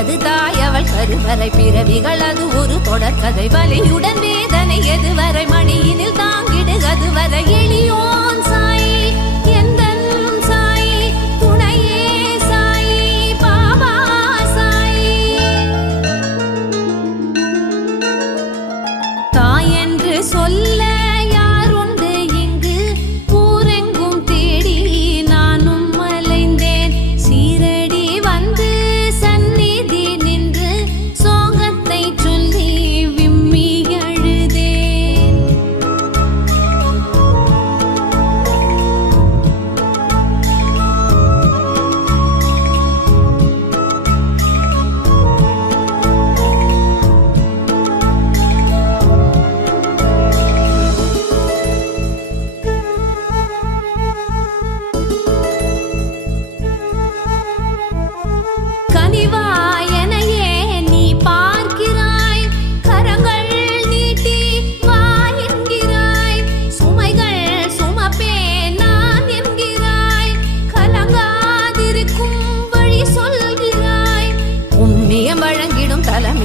அது தாய் அவள் கருவறை பிறவிகள் அது ஒரு தொடர்கதை வலியுடன் வேதனை எதுவரை மணியினில் தாங்கிடு அதுவரை எளியோன் சாயி எந்தன் சாயி துணையே சாயி பாபா சாயி தாய் என்று சொல்ல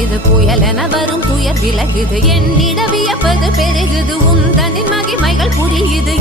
இது புயலென வரும் துயர் விலகுது என்னிட வியப்பது பெருகுது உந்தனின் மகிமைகள் புரியுது